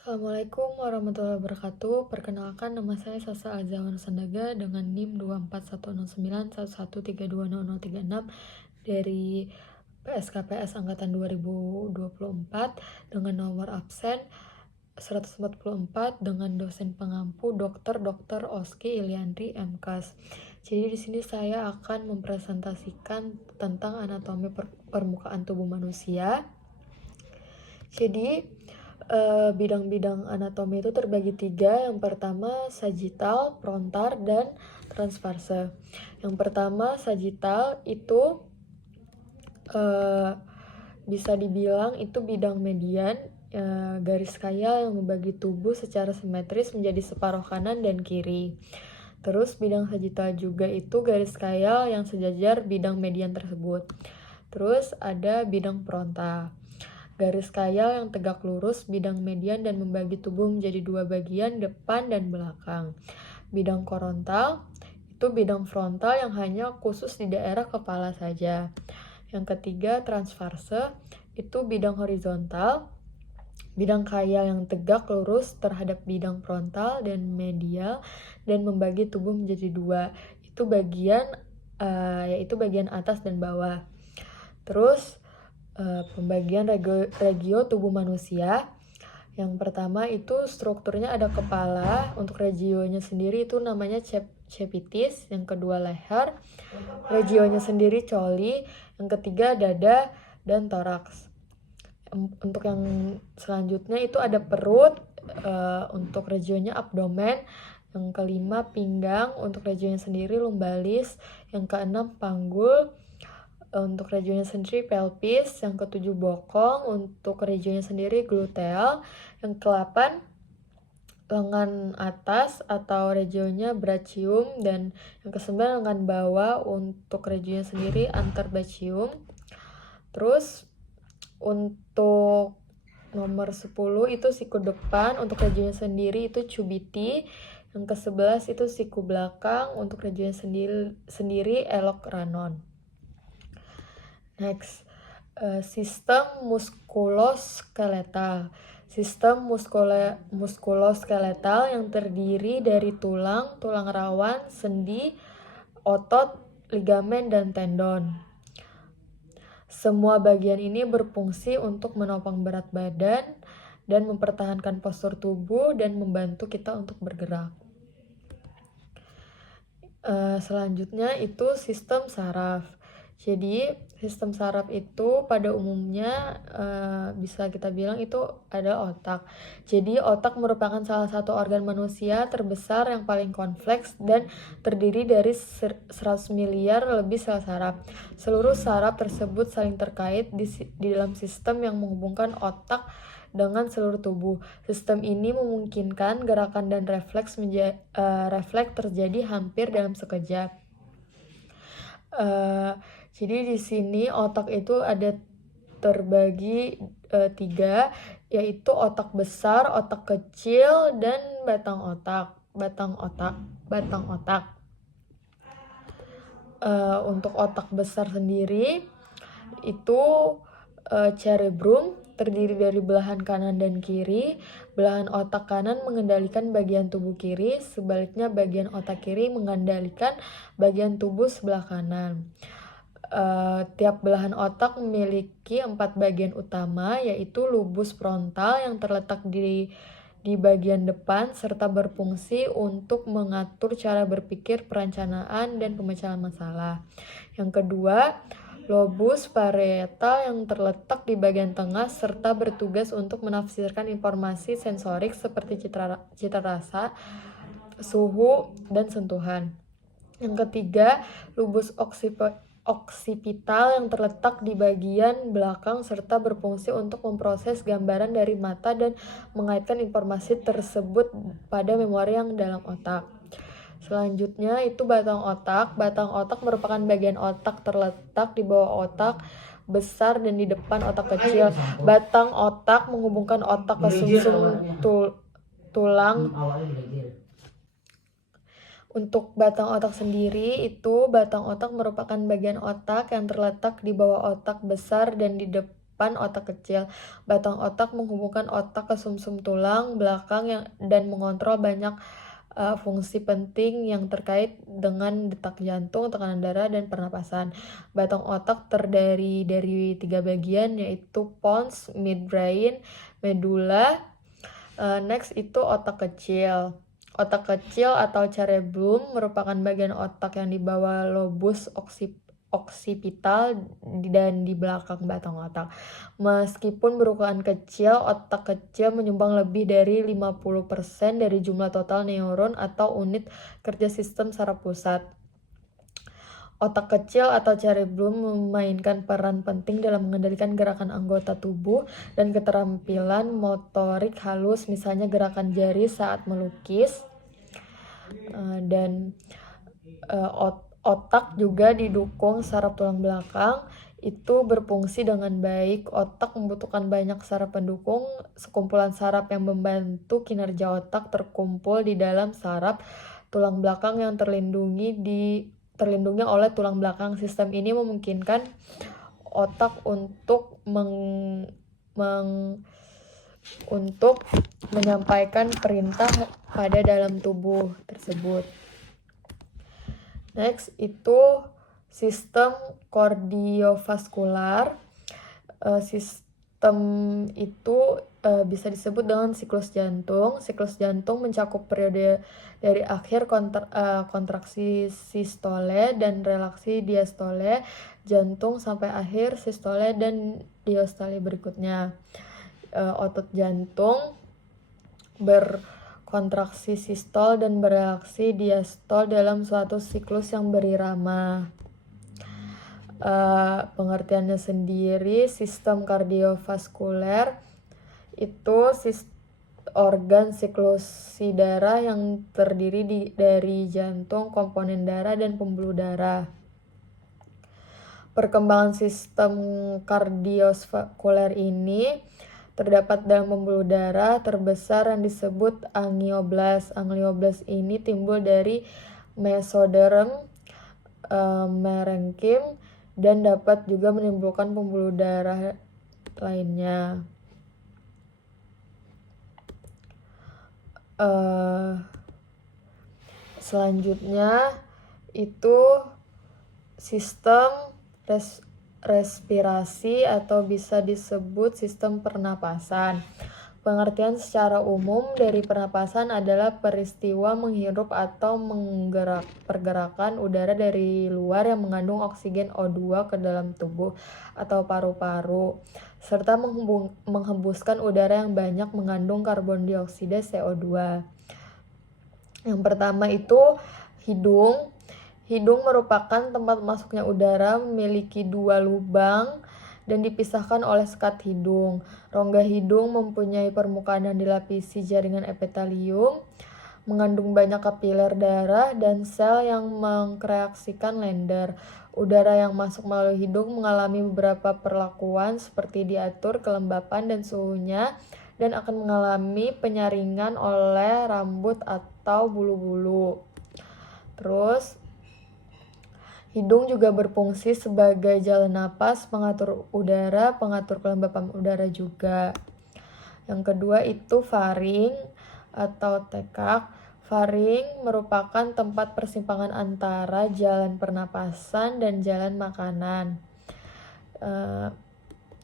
Assalamualaikum warahmatullahi wabarakatuh. Perkenalkan, nama saya Sasa Alzawan Sandaga dengan NIM 2410911320036 dari PSKPS Angkatan 2024 dengan nomor absen 144 dengan dosen pengampu Dr. Oski Iliandri MKas. Jadi di sini saya akan mempresentasikan tentang anatomi permukaan tubuh manusia. Jadi bidang-bidang anatomi itu terbagi 3. Yang pertama sagittal, frontal, dan transverse. Yang pertama sagittal itu bisa dibilang itu bidang median, garis kaya yang membagi tubuh secara simetris menjadi separuh kanan dan kiri. Terus bidang sagittal juga itu garis kaya yang sejajar bidang median tersebut. Terus ada bidang frontal, garis kaya yang tegak lurus bidang median dan membagi tubuh menjadi 2 bagian, depan dan belakang. Bidang korontal itu bidang frontal yang hanya khusus di daerah kepala saja. Yang ketiga transverse itu bidang horizontal, bidang kaya yang tegak lurus terhadap bidang frontal dan medial dan membagi tubuh menjadi 2. Itu yaitu bagian atas dan bawah. Terus pembagian regio tubuh manusia. Yang pertama itu strukturnya ada kepala, untuk regionya sendiri itu namanya cepitis, yang kedua leher, regionya sendiri coli, yang ketiga dada dan toraks. Untuk yang selanjutnya itu ada perut, untuk regionya abdomen, yang kelima pinggang, untuk regionya sendiri lumbalis, yang keenam panggul, untuk regionya sendiri pelvis, yang ketujuh bokong, untuk regionya sendiri gluteal, yang ke-8 lengan atas atau regionya brachium, dan yang ke-9 lengan bawah, untuk regionya sendiri anterbrachium. Terus untuk nomor 10 itu siku depan, untuk regionya sendiri itu cubiti, yang ke-11 itu siku belakang, untuk regionya sendiri elok ranon. Next, sistem muskuloskeletal. Sistem muskuloskeletal yang terdiri dari tulang rawan, sendi, otot, ligamen, dan tendon. Semua bagian ini berfungsi untuk menopang berat badan dan mempertahankan postur tubuh dan membantu kita untuk bergerak. Selanjutnya itu sistem saraf. Jadi sistem saraf itu pada umumnya bisa kita bilang itu ada otak. Jadi otak merupakan salah satu organ manusia terbesar yang paling kompleks dan terdiri dari 100 miliar lebih sel saraf. Seluruh saraf tersebut saling terkait di dalam sistem yang menghubungkan otak dengan seluruh tubuh. Sistem ini memungkinkan gerakan dan refleks terjadi hampir dalam sekejap. Jadi di sini otak itu ada terbagi 3, yaitu otak besar, otak kecil, dan batang otak. Untuk otak besar sendiri itu cerebrum, terdiri dari belahan kanan dan kiri. Belahan otak kanan mengendalikan bagian tubuh kiri, sebaliknya bagian otak kiri mengendalikan bagian tubuh sebelah kanan. Tiap belahan otak memiliki 4 bagian utama, yaitu lobus frontal yang terletak di bagian depan serta berfungsi untuk mengatur cara berpikir, perencanaan, dan pemecahan masalah. Yang kedua, lobus parietal yang terletak di bagian tengah serta bertugas untuk menafsirkan informasi sensorik seperti citra rasa, suhu, dan sentuhan. Yang ketiga, lobus oksipital yang terletak di bagian belakang serta berfungsi untuk memproses gambaran dari mata dan mengaitkan informasi tersebut pada memori yang dalam otak. Selanjutnya itu batang otak. Batang otak merupakan bagian otak terletak di bawah otak besar dan di depan otak kecil. Batang otak menghubungkan otak ke sumsum tulang. Untuk batang otak sendiri itu batang otak merupakan bagian otak yang terletak di bawah otak besar dan di depan otak kecil. Batang otak menghubungkan otak ke sumsum tulang belakang dan mengontrol banyak fungsi penting yang terkait dengan detak jantung, tekanan darah, dan pernapasan. Batang otak terdiri dari 3 bagian, yaitu pons, midbrain, medula. Next itu otak kecil. Otak kecil atau cerebellum merupakan bagian otak yang di bawah lobus occipital dan di belakang batang otak. Meskipun berukuran kecil, otak kecil menyumbang lebih dari 50% dari jumlah total neuron atau unit kerja sistem saraf pusat. Otak kecil atau cerebellum memainkan peran penting dalam mengendalikan gerakan anggota tubuh dan keterampilan motorik halus, misalnya gerakan jari saat melukis. Dan otak juga didukung saraf tulang belakang, itu berfungsi dengan baik. Otak membutuhkan banyak saraf pendukung. Sekumpulan saraf yang membantu kinerja otak terkumpul di dalam saraf tulang belakang yang terlindungi oleh tulang belakang. Sistem ini memungkinkan otak untuk menyampaikan perintah pada dalam tubuh tersebut. Next itu sistem kardiovaskular. Sistem itu bisa disebut dengan siklus jantung. Siklus jantung mencakup periode dari akhir kontraksi sistole dan relaksi diastole jantung sampai akhir sistole dan diastole berikutnya. Otot jantung berkontraksi sistol dan bereaksi diastol dalam suatu siklus yang berirama. Pengertiannya sendiri, sistem kardiovaskuler itu organ siklusi darah yang terdiri dari jantung, komponen darah, dan pembuluh darah. Perkembangan sistem kardiovaskuler ini terdapat dalam pembuluh darah terbesar yang disebut angioblast. Angioblast ini timbul dari mesoderm, merenkim, dan dapat juga menimbulkan pembuluh darah lainnya. Selanjutnya itu sistem respirasi atau bisa disebut sistem pernapasan. Pengertian secara umum dari pernapasan adalah peristiwa menghirup atau pergerakan udara dari luar yang mengandung oksigen O2 ke dalam tubuh atau paru-paru, serta menghembuskan udara yang banyak mengandung karbon dioksida CO2. Yang pertama itu hidung. Hidung merupakan tempat masuknya udara, memiliki 2 lubang dan dipisahkan oleh sekat hidung. Rongga hidung mempunyai permukaan yang dilapisi jaringan epitelium, mengandung banyak kapiler darah dan sel yang mengreaksikan lender. Udara yang masuk melalui hidung mengalami beberapa perlakuan seperti diatur kelembapan dan suhunya, dan akan mengalami penyaringan oleh rambut atau bulu-bulu. Terus hidung juga berfungsi sebagai jalan napas, pengatur udara, pengatur kelembapan udara juga. Yang kedua itu faring atau tekak. Faring merupakan tempat persimpangan antara jalan pernapasan dan jalan makanan.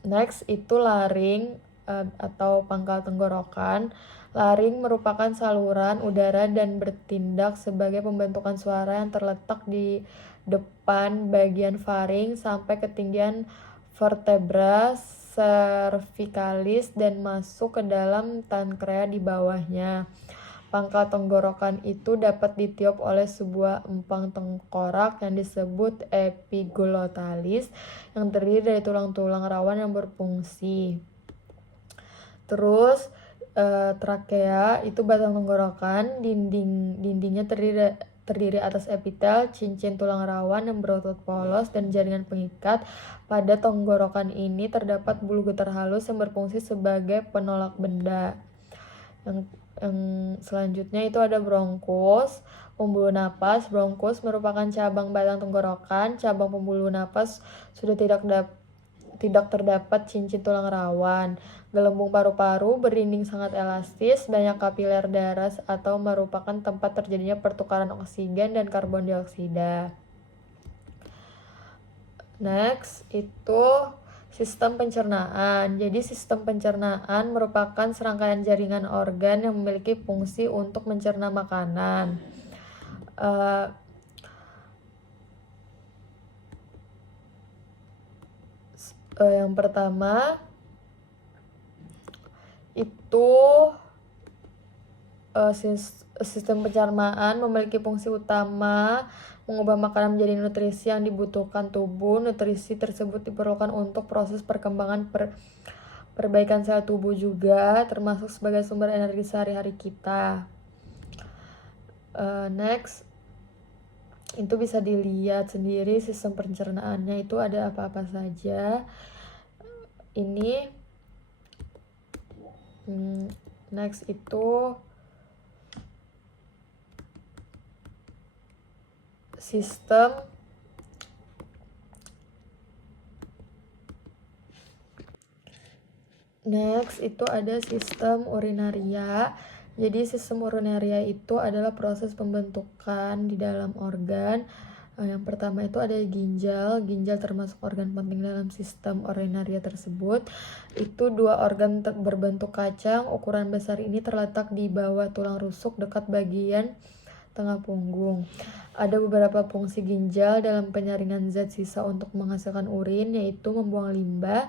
Next itu laring atau pangkal tenggorokan. Laring merupakan saluran udara dan bertindak sebagai pembentukan suara yang terletak di depan bagian faring sampai ketinggian vertebra cervicalis dan masuk ke dalam pankreas di bawahnya. Pangkal tenggorokan itu dapat ditiup oleh sebuah empang tengkorak yang disebut epiglottalis yang terdiri dari tulang-tulang rawan yang berfungsi. Terus trakea itu batang tenggorokan, dindingnya terdiri atas epitel, cincin tulang rawan yang berotot polos, dan jaringan pengikat. Pada tenggorokan ini terdapat bulu getar halus yang berfungsi sebagai penolak benda. Yang selanjutnya itu ada bronkus, pembuluh napas. Bronkus merupakan cabang batang tenggorokan. Cabang pembuluh napas sudah tidak tidak terdapat cincin tulang rawan. Gelembung paru-paru berdinding sangat elastis, banyak kapiler darah atau merupakan tempat terjadinya pertukaran oksigen dan karbon dioksida. Next, itu sistem pencernaan. Jadi sistem pencernaan merupakan serangkaian jaringan organ yang memiliki fungsi untuk mencerna makanan. Yang pertama itu sistem pencernaan memiliki fungsi utama mengubah makanan menjadi nutrisi yang dibutuhkan tubuh. Nutrisi tersebut diperlukan untuk proses perkembangan perbaikan sel tubuh juga, termasuk sebagai sumber energi sehari-hari kita. Next, itu bisa dilihat sendiri sistem pencernaannya itu ada apa-apa saja. Ini next itu sistem ada sistem urinaria. Jadi sistem urinaria itu adalah proses pembentukan di dalam organ. Yang pertama itu ada ginjal. Ginjal termasuk organ penting dalam sistem urinaria tersebut. Itu dua organ berbentuk kacang. Ukuran besar ini terletak di bawah tulang rusuk dekat bagian tengah punggung. Ada beberapa fungsi ginjal dalam penyaringan zat sisa untuk menghasilkan urin, yaitu membuang limbah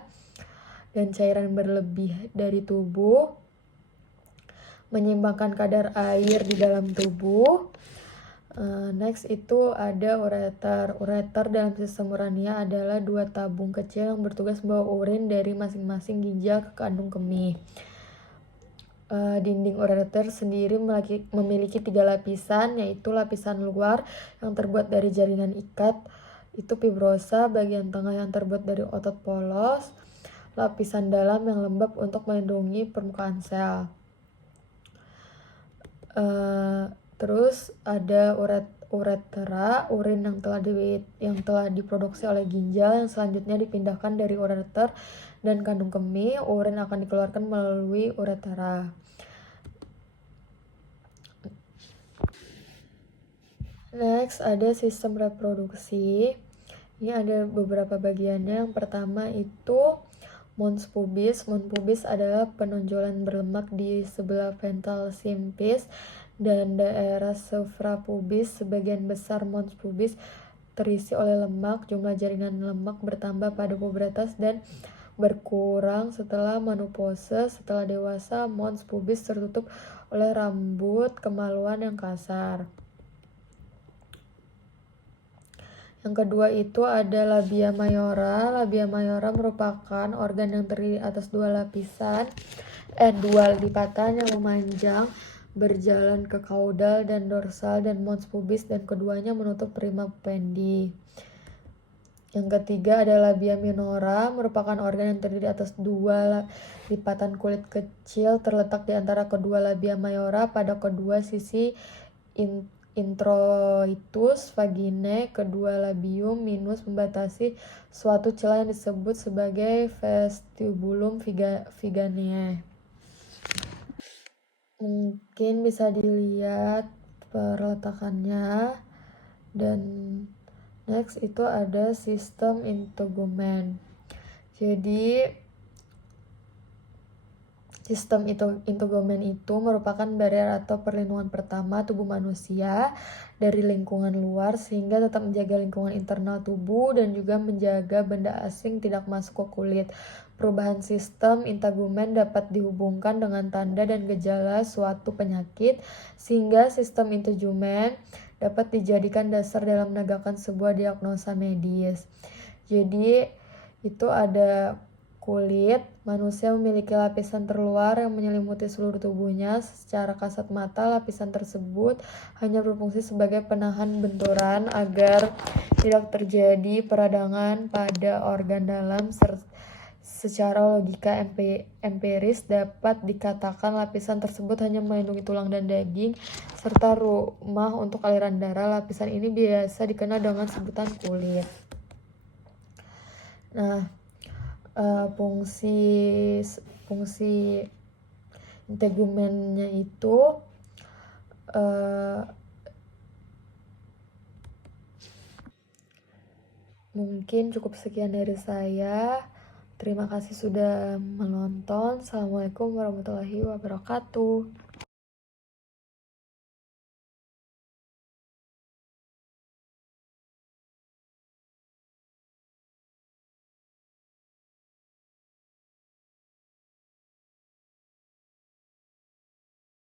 dan cairan berlebih dari tubuh, menyeimbangkan kadar air di dalam tubuh. Next itu ada ureter. Ureter dalam sistem urania adalah dua tabung kecil yang bertugas membawa urin dari masing-masing ginjal ke kandung kemih. Dinding ureter sendiri memiliki 3 lapisan, yaitu lapisan luar yang terbuat dari jaringan ikat, itu fibrosa, bagian tengah yang terbuat dari otot polos, lapisan dalam yang lembab untuk melindungi permukaan sel. Terus ada uretera, urin yang telah diproduksi oleh ginjal yang selanjutnya dipindahkan dari ureter dan kandung kemih. Urin akan dikeluarkan melalui uretera. Next ada sistem reproduksi. Ini ada beberapa bagiannya. Yang pertama itu mons pubis. Mons pubis adalah penonjolan berlemak di sebelah ventral simpis dan daerah suprapubis. Sebagian besar mons pubis terisi oleh lemak. Jumlah jaringan lemak bertambah pada pubertas dan berkurang setelah menopause. Setelah dewasa, mons pubis tertutup oleh rambut kemaluan yang kasar. Yang kedua itu ada labia mayora. Labia mayora merupakan organ yang terdiri atas dua lipatan yang memanjang berjalan ke kaudal dan dorsal dan mons pubis, dan keduanya menutup prima pubendi. Yang ketiga ada labia minora, merupakan organ yang terdiri atas dua lipatan kulit kecil terletak di antara kedua labia mayora pada kedua sisi introitus vaginae. Kedua labium minus membatasi suatu celah yang disebut sebagai vestibulum vaginae. Mungkin bisa dilihat perletakannya. Dan next itu ada sistem integumen. Jadi sistem integumen itu merupakan barrier atau perlindungan pertama tubuh manusia dari lingkungan luar, sehingga tetap menjaga lingkungan internal tubuh dan juga menjaga benda asing tidak masuk ke kulit. Perubahan sistem integumen dapat dihubungkan dengan tanda dan gejala suatu penyakit, sehingga sistem integumen dapat dijadikan dasar dalam menegakkan sebuah diagnosa medis. Jadi itu ada kulit. Manusia memiliki lapisan terluar yang menyelimuti seluruh tubuhnya. Secara kasat mata, lapisan tersebut hanya berfungsi sebagai penahan benturan agar tidak terjadi peradangan pada organ dalam. Secara logika empiris dapat dikatakan lapisan tersebut hanya melindungi tulang dan daging serta rumah untuk aliran darah. Lapisan ini biasa dikenal dengan sebutan kulit. Nah, fungsi fungsi integumennya itu mungkin cukup sekian dari saya. Terima kasih sudah menonton. Assalamualaikum warahmatullahi wabarakatuh.